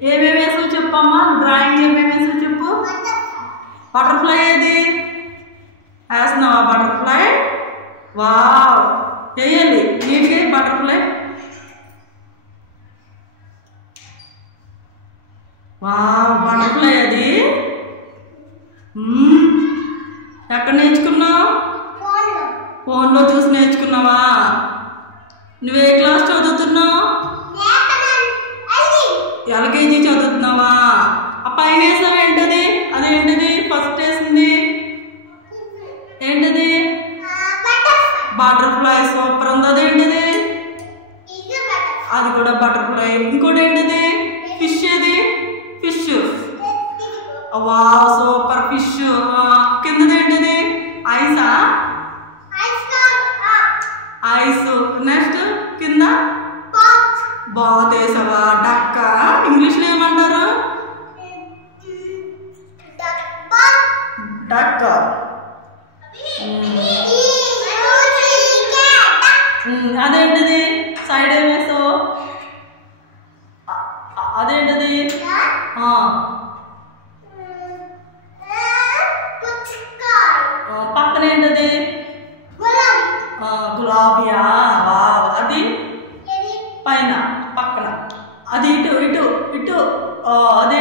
ఏమేమి వేసావు చెప్పమ్మా, డ్రాయింగ్ ఏమేమి వేసావు చెప్పు. బటర్ఫ్లై ఏది వేస్తున్నావా? బటర్ఫ్లై వావ్, వేయాలి నీట్గా బటర్ఫ్లై. వావ్ బటర్ఫ్లై అది. ఎక్కడ నేర్చుకున్నావు? ఫోన్లో చూసి నేర్చుకున్నావా? నువ్వే క్లాస్ చదువుతున్నావు? ఎల్కేజీ చదువుతున్నావా? ఆ పైన వేసావు ఏంటది? అదేంటది ఫస్ట్ వేసింది ఏంటది? బటర్ఫ్లై. సూపర్ ఉంది. అదేంటది? అది కూడా బటర్ఫ్లై. ఇంకోటి ఏంటది? ఫిష్. ఏది ఫిష్? Wow super fish. కిందది ఏంటది? ఐసా? ఐస్. నెక్స్ట్ కింద బాత్ వేసావా? డక్క. ఇంగ్లీష్లో ఏమంటారు? డక్క. అదేంటిది? సైడ్ ఏం వేసావు? అదేంటిది? పక్కన ఏంటది? గులాబీయా? అది పైన పక్కన. అది ఇటు ఇటు ఇటు. అది